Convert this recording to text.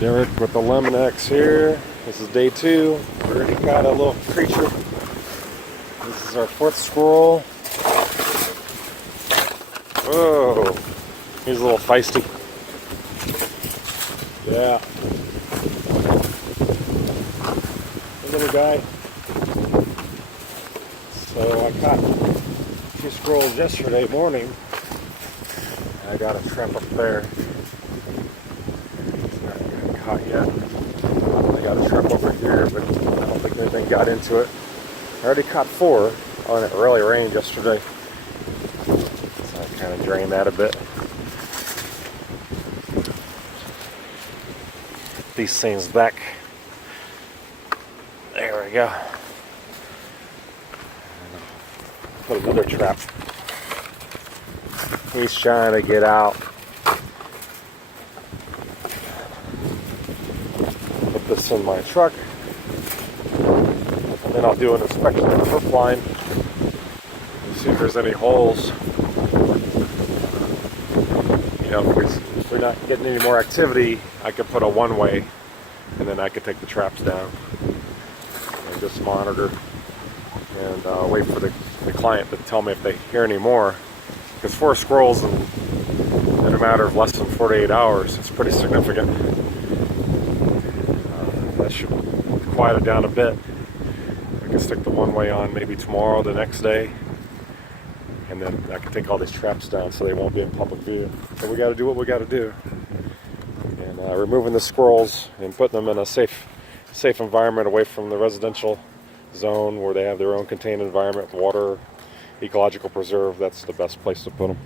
Derek with the Eliminex here. This is day 2. We already got a little creature. This is our 4th squirrel. Oh, he's a little feisty. Yeah. Hey, little guy. So I caught 2 squirrels yesterday morning. I got a trap up there. It's not even caught yet. I got a trap over here, but I don't think anything got into it. I already caught 4. Oh, and it really rained yesterday. So I kind of drained that a bit. Put these things back. There we go. Put another trap. He's trying to get out. Put this in my truck. And then I'll do an inspection of the hook line and see if there's any holes. You know, if we're not getting any more activity, I could put a one-way and then I could take the traps down and just monitor and wait for the client to tell me if they hear any more. Because 4 squirrels in a matter of less than 48 hours, it's pretty significant. That should quiet it down a bit. I can stick the one-way on maybe tomorrow, the next day, and then I can take all these traps down so they won't be in public view. So we got to do what we got to do. And removing the squirrels and putting them in a safe environment away from the residential zone where they have their own contained environment, water, ecological preserve, that's the best place to put them.